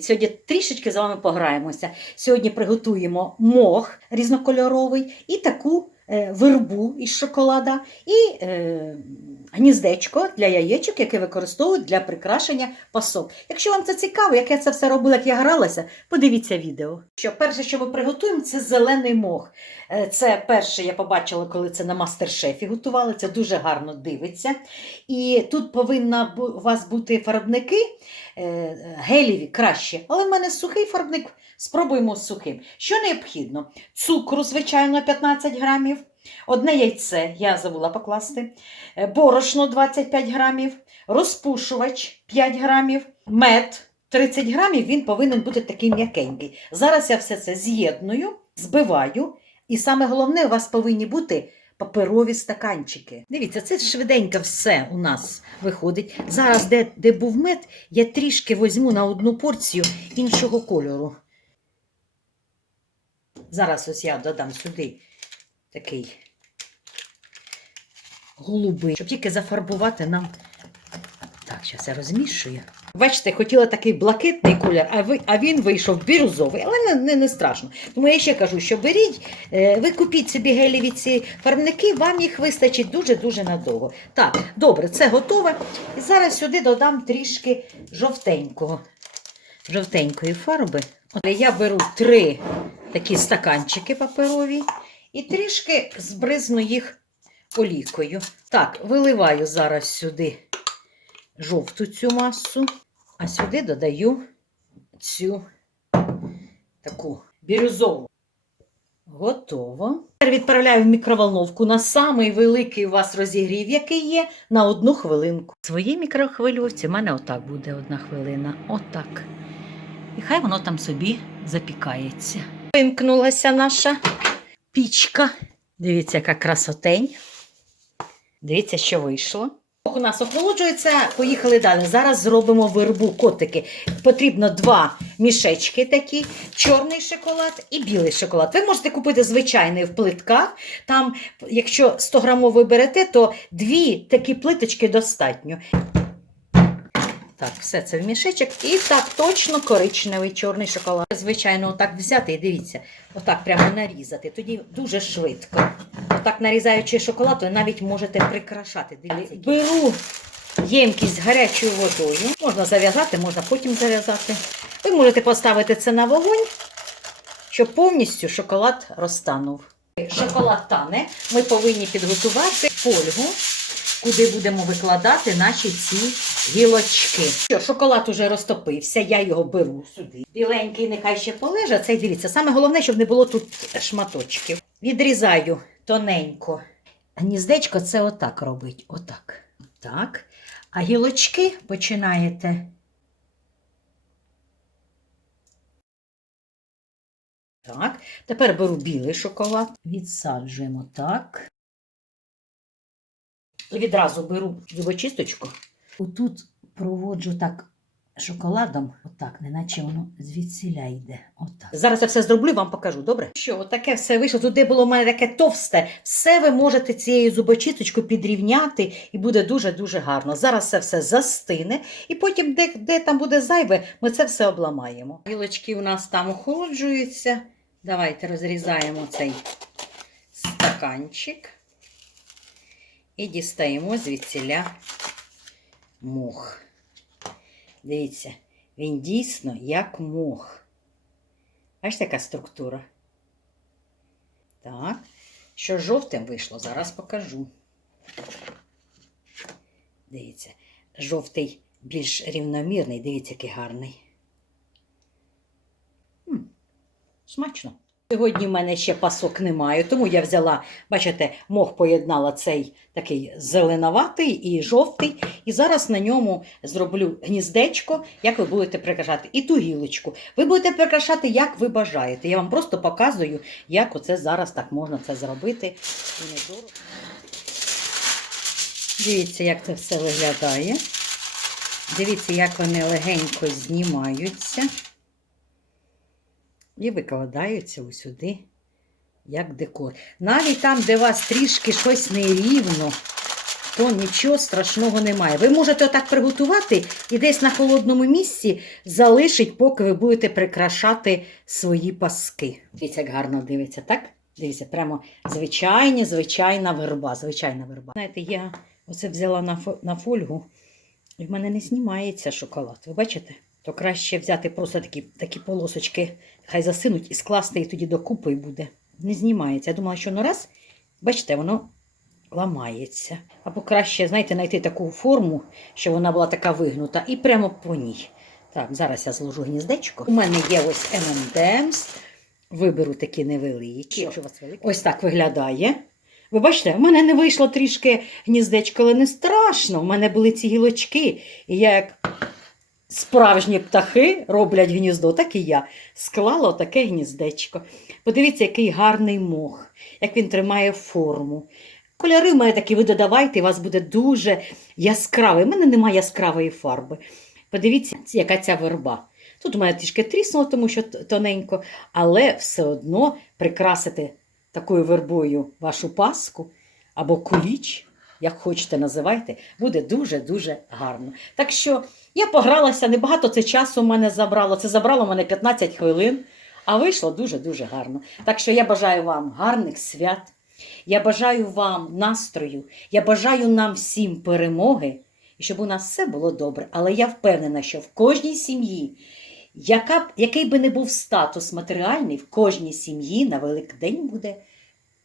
Сьогодні трішечки з вами пограємося. Сьогодні приготуємо мох різнокольоровий і таку вербу із шоколада, і е, гніздечко для яєчок, яке використовують для прикрашення пасок. Якщо вам це цікаво, як я це все робила, як я гралася, подивіться відео. Що перше, що ми приготуємо, це зелений мох. Е, Це перше я побачила, коли це на мастер-шефі готували. Це дуже гарно дивиться. І тут повинна у вас бути фарбники е, геліві краще. Але в мене сухий фарбник. Спробуємо з сухим. Що необхідно? Цукру, звичайно, 15 грамів, одне яйце, я забула покласти, е, борошно 25 грамів, розпушувач 5 грамів, мед 30 грамів, він повинен бути такий м'якенький. Зараз я все це з'єдную, збиваю, і саме головне, у вас повинні бути паперові стаканчики. Дивіться, це швиденько все у нас виходить. Зараз, де, де був мед, я трішки візьму на одну порцію іншого кольору. Зараз ось я додам сюди такий голубий, щоб тільки зафарбувати нам. Так, зараз я розмішую. Бачите, хотіла такий блакитний колір, а, ви, а він вийшов бірюзовий, але не, не, не страшно. Тому я ще кажу, що беріть, е, ви купіть собі геліві ці фарбники, вам їх вистачить дуже-дуже надовго. Так, добре, це готове. І зараз сюди додам трішки жовтенького, жовтенької фарби. От я беру три такі стаканчики паперові і трішки збризну їх олійкою. Так, виливаю зараз сюди жовту цю масу, а сюди додаю цю таку бірюзову. Готово. Тепер відправляю в мікроволновку на самий великий у вас розігрів, який є, на одну хвилинку. В своїй мікрохвильовці в мене отак буде одна хвилина. Отак. І хай воно там собі запікається. Вимкнулася наша пічка. Дивіться, яка красотень. Дивіться, що вийшло. У нас охолоджується, поїхали далі. Зараз зробимо вербу котики. Потрібно два мішечки такі: чорний шоколад і білий шоколад. Ви можете купити звичайний в плитках. Там, якщо 100 грамовий берете, то дві такі плиточки достатньо. Так, все це в мішечок. І так точно коричневий чорний шоколад. Звичайно, отак взяти і дивіться, отак прямо нарізати. Тоді дуже швидко. Отак нарізаючи шоколад, ви навіть можете прикрашати. Дивіться, Беру ємкість з гарячою водою. Можна зав'язати, можна потім зав'язати. Ви можете поставити це на вогонь, щоб повністю шоколад розтанув. Шоколад тане. Ми повинні підготувати фольгу, куди будемо викладати наші ці гілочки. Що, шоколад уже розтопився, я його беру сюди. Біленький нехай ще полежа. Цей дивіться. Саме головне, щоб не було тут шматочків. Відрізаю тоненько. Гніздечко це отак робить. Отак. Так. А гілочки починаєте. Так. Тепер беру білий шоколад, відсаджуємо так. Відразу беру зубочисточку. Отут проводжу так шоколадом, отак, неначе воно звідсіля йде. Отак. Зараз я все зроблю, вам покажу, добре? Що, отаке все вийшло. Туди було в мене таке товсте. Все ви можете цією зубочисточкою підрівняти і буде дуже-дуже гарно. Зараз це все застине, і потім, де, де там буде зайве, ми це все обламаємо. Гілочки у нас там охолоджуються. Давайте розрізаємо цей стаканчик і дістаємо звідсіля мох. Дивіться, він дійсно як мох. Бачите, яка структура? Так. Що жовтим вийшло, зараз покажу. Дивіться, жовтий більш рівномірний, дивіться, який гарний. М, смачно. Сьогодні в мене ще пасок немає, тому я взяла, бачите, мох поєднала цей такий зеленоватий і жовтий. І зараз на ньому зроблю гніздечко, як ви будете прикрашати. І ту гілочку. Ви будете прикрашати, як ви бажаєте. Я вам просто показую, як оце зараз так можна це зробити. Дивіться, як це все виглядає. Дивіться, як вони легенько знімаються і викладаються усюди, як декор. Навіть там, де у вас трішки щось нерівно, то нічого страшного немає. Ви можете отак приготувати і десь на холодному місці залишить, поки ви будете прикрашати свої паски. Дивіться, як гарно дивиться, так? Дивіться, прямо звичайна, звичайна верба. Звичайна верба. Знаєте, я оце взяла на фольгу, і в мене не знімається шоколад. Ви бачите? То краще взяти просто такі, такі полосочки, хай засинуть і скласти їх тоді докупи і буде. Не знімається. Я думала, що ну раз, бачите, воно ламається. Або краще, знаєте, знайти таку форму, щоб вона була така вигнута, і прямо по ній. Так, зараз я зложу гніздечко. У мене є ось M&M's. Виберу такі невеликі. Якщо у вас великі. Ось так виглядає. Ви бачите, в мене не вийшло трішки гніздечко, але не страшно. У мене були ці гілочки. І я як справжні птахи роблять гніздо, так і я склала таке гніздечко. Подивіться, який гарний мох, як він тримає форму. Кольори мене такі ви додавайте, у вас буде дуже яскравий. У мене немає яскравої фарби. Подивіться, яка ця верба. Тут у мене трішки тріснуло, тому що тоненько, але все одно прикрасити такою вербою вашу паску або куліч, як хочете називайте, буде дуже-дуже гарно. Так що я погралася, небагато це часу в мене забрало. Це забрало мене 15 хвилин, а вийшло дуже-дуже гарно. Так що я бажаю вам гарних свят. Я бажаю вам настрою, я бажаю нам всім перемоги і щоб у нас все було добре. Але я впевнена, що в кожній сім'ї, яка, б- який би не був статус матеріальний, в кожній сім'ї на Великдень буде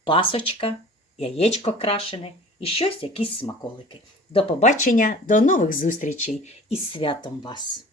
пасочка, яєчко крашене і щось, якісь смаколики. До побачення, до нових зустрічей і святом вас!